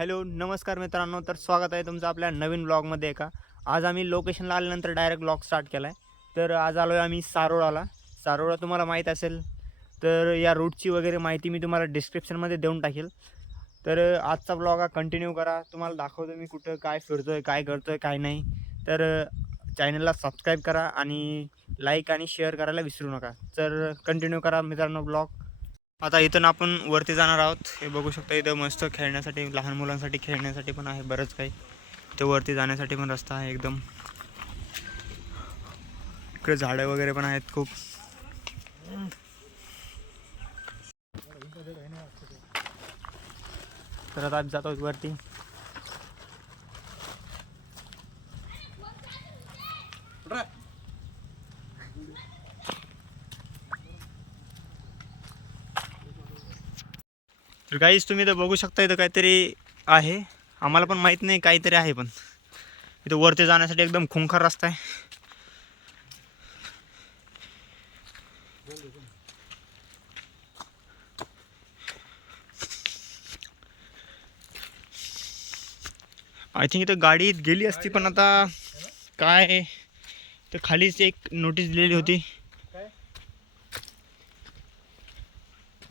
Hello नमस्कार मित्रांनो, तर स्वागत आहे तुमचं आपल्या नवीन ब्लॉगमध्ये. का आज आम्ही लोकेशनला आल्यानंतर डायरेक्ट ब्लॉग स्टार्ट केला आहे. तर आज आलो आहे आम्ही सारोळाला. सारोळा तुम्हाला माहीत असेल, तर या रूटची वगैरे माहिती मी तुम्हाला डिस्क्रिप्शनमध्ये देऊन टाकेल. तर आजचा ब्लॉग हा कंटिन्यू करा, तुम्हाला दाखवतो मी कुठं काय फिरतो आहे, काय करतो आहे, काय नाही. तर चॅनलला सबस्क्राईब करा आणि लाईक आणि शेअर करायला विसरू नका. तर कंटिन्यू करा मित्रांनो ब्लॉग. आता इथून आपण वरती जाणार आहोत. हे बघू शकता, इथं मस्त खेळण्यासाठी, लहान मुलांसाठी खेळण्यासाठी पण आहे बरंच काही. इथं वरती जाण्यासाठी पण रस्ता आहे एकदम. इकडे झाडं वगैरे पण आहेत खूप. तर आता आम्ही जातो वरती. तर काहीच तुम्ही इथं बघू शकता, इथं काहीतरी आहे. आम्हाला पण माहीत नाही काहीतरी आहे, पण इथं वरती जाण्यासाठी एकदम खुंखार रस्ता आहे. आय थिंक इथं गाडी गेली असती, पण आता काय, तर खालीच एक नोटीस दिलेली होती.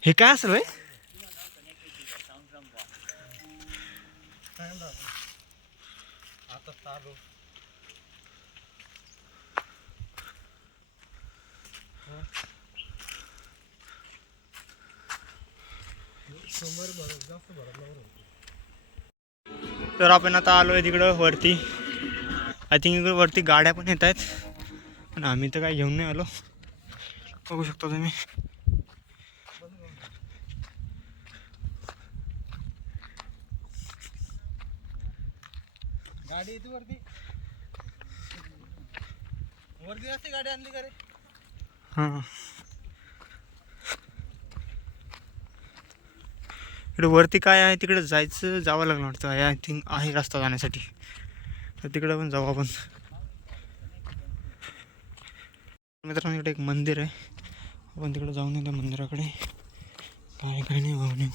हे काय असेल होय? तर आपण आता आलो आहे तिकडं वरती. आय थिंक इकडं वरती गाड्या पण येत आहेत, पण आम्ही तर काय घेऊन नाही आलो. बघू शकता तुम्ही. गाडी येते वरती वरती असते गाडी आणली का रे? हां, इकडे वरती काय आहे, तिकडे जावं लागलं वाटतं. आय थिंक आहे रस्ता जाण्यासाठी, तर तिकडे पण जाऊ आपण. मित्रांनो, इकडे एक मंदिर आहे, आपण तिकडे जाऊन येऊ त्या मंदिराकडे. काय काय नाही भाऊ नाही.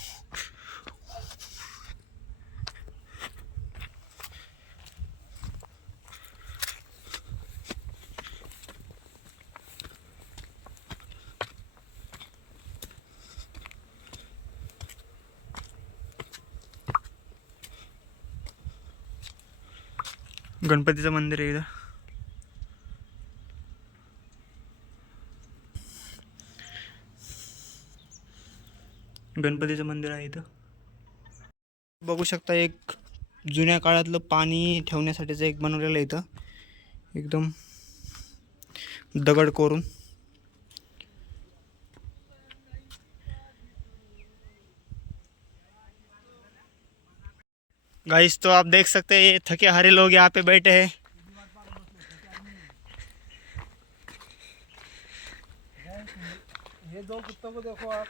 गणपतीचं मंदिर आहे इथं. गणपतीचं मंदिर आहे इथं. बघू शकता, एक जुन्या काळातलं पाणी ठेवण्यासाठीचं एक बनवलेलं आहे इथं, एकदम दगड कोरून. गाइस, तो आप देख सकते हैं, ये थके हारे लोग यहाँ पे बैठे हैं. ये दो कुत्तों को देखो आप.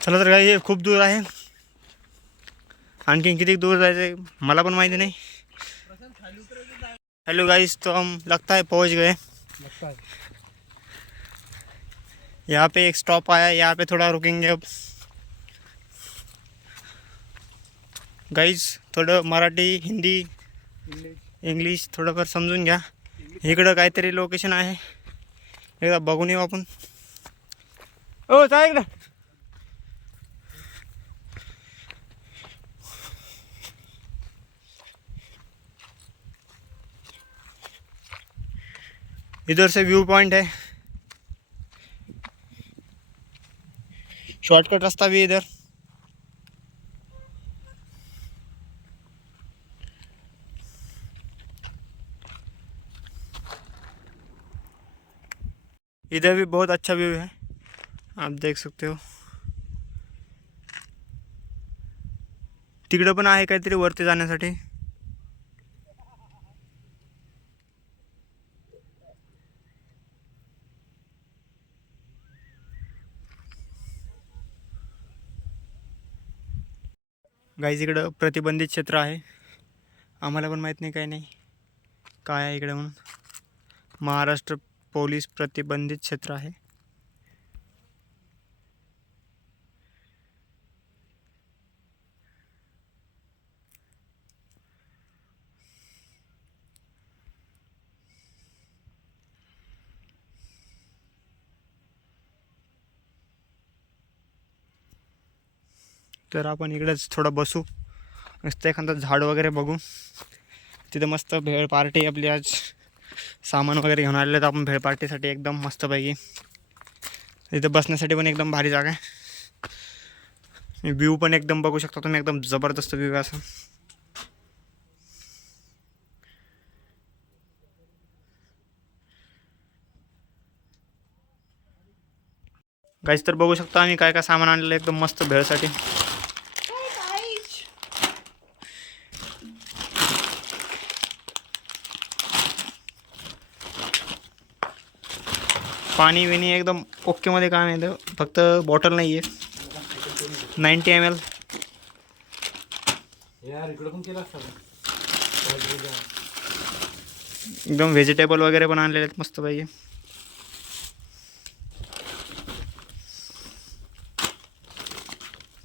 चला तर गाइस, हे खूप दूर आहे. आणखीन किती दूर जायचं आहे मला पण माहिती नहीं. हेलो गाइस, तो हम लगता है पहुंच गए. लगता है यहाँ पे एक स्टॉप आया है, यहाँ पे थोड़ा रुकेंगे अब. गाइस, थोडं मराठी, हिंदी, इंग्लिश थोडंफार समजून घ्या. इकडं काहीतरी लोकेशन आहे, एकदा बघून येऊ आपण. ओ चला इकडं. इधर से व्यू पॉइंट है, शॉर्टकट रास्ता भी इधर. इधर भी बहुत अच्छा व्यू है, आप देख सकते हो. तिकडं पण आहे काहीतरी वरती जाण्यासाठी. गाईज, इकडं प्रतिबंधित क्षेत्र आहे, आम्हाला पण माहीत नाही काय नाही काय आहे इकडे म्हणून. महाराष्ट्र पोलीस प्रतिबंधित क्षेत्र आहे. तर आपण इकडेच थोडं बसू, मस्त एखादं झाड वगैरे बघू. तिथं मस्त भेळ पार्टी आपली आज सामान वगैरे घेऊन आलेलं, तर आपण भेळ पार्टीसाठी एकदम मस्तपैकी. इथं बसण्यासाठी पण एकदम भारी जागा आहे. व्ह्यू पण एकदम बघू शकता तुम्ही, एकदम जबरदस्त व्ह्यू आहे असा. गाईस तर बघू शकता आम्ही काय काय सामान आणलेलं एकदम मस्त भेळसाठी. पाणी विणी एकदम ओकेमध्ये काम येतं, फक्त बॉटल नाही आहे 90 ml. यार इकडे पण केला असता. एकदम व्हेजिटेबल वगैरे पण आणलेले आहेत मस्तपैकी.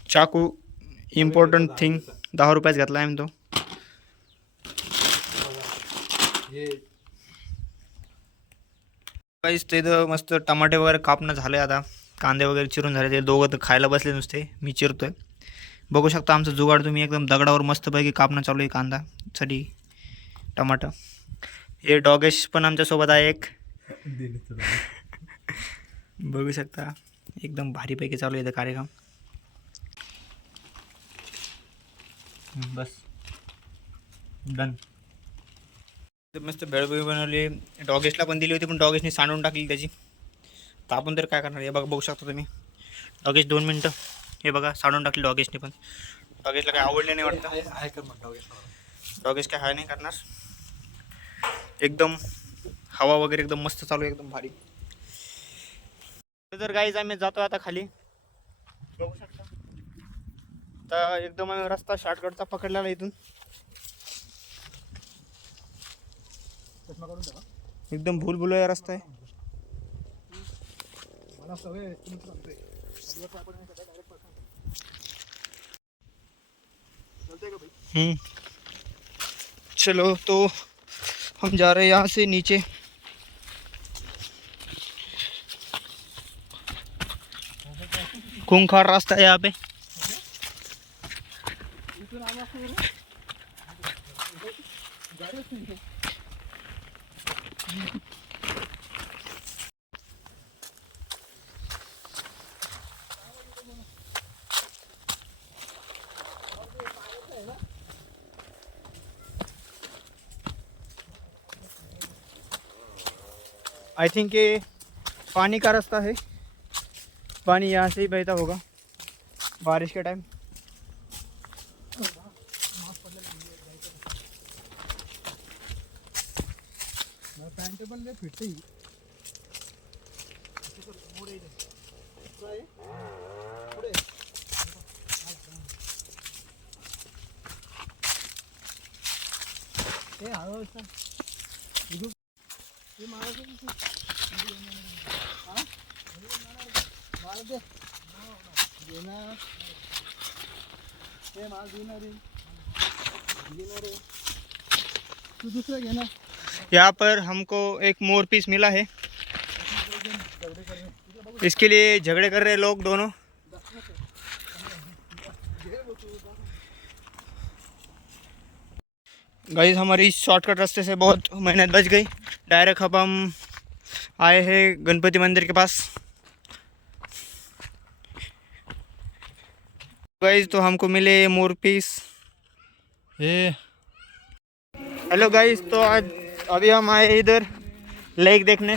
चाकू इम्पॉर्टंट थिंग, 10 रुपयाच घेतला आहे तो. काहीच ते इथं मस्त टमाटे वगैरे कापणं झालं आहे, आता कांदे वगैरे चिरून झाले. ते दोघं तर खायला बसले नुसते, मी चिरतोय. बघू शकता आमचं जुगाड तुम्ही, एकदम दगडावर मस्तपैकी कापणं चालू आहे कांदासाठी टमाटर. हे डॉगेश पण आमच्यासोबत आहे एक. बघू शकता एकदम भारीपैकी चालू आहे कार्यक्रम. बस डन. मस्त भेळ बनवली, डॉगेशला पण दिली होती, पण डॉगेशने सांडून टाकली त्याची. तर आपण तर काय करणार. हे बघा, बघू शकता तुम्ही डॉगेश 2 मिनटं. हे बघा सांडून टाकली डॉगेशने पण. डॉगेशला काय आवडले नाही वाटतं. डॉगेश काय हाय नाही करणार. एकदम हवा वगैरे एकदम मस्त चालू आहे, एकदम भारी. तर गाईज आम्ही जातो आता खाली, बघू शकता. तर एकदम आम्ही रस्ता शॉर्टकटचा पकडलेला इथून. एकदम भूलभुलैया रस्ता आहे. चलो तो हम जा रहे हैं यहाँ से नीचे. खूंखार रास्ता है यहाँ पे. आई थिंक ये पानी का रास्ता है. पानी यहाँ से ही बहता होगा बारिश के टाइम. पॅन्ट पण लय फिटते ही. तू दुसरा घे ना. यहाँ पर हमको एक मोर पीस मिला है, इसके लिए झगड़े कर रहे लोग दोनों. गाइस हमारी शॉर्टकट रास्ते से बहुत मेहनत बच गई. डायरेक्ट अब हम आए हैं गणपति मंदिर के पास. गाइस तो हमको मिले मोर पीस. हेलो गाइस, तो आज अभी हम आए इधर लेक देखने.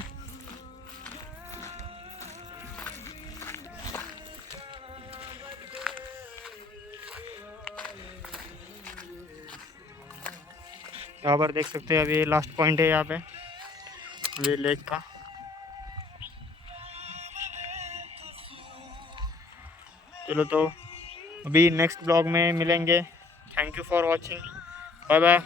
यहाँ पर देख सकते हैं, अभी लास्ट पॉइंट है यहाँ पे ये लेक का. चलो तो अभी नेक्स्ट ब्लॉग में मिलेंगे. Thank you for watching. Bye bye.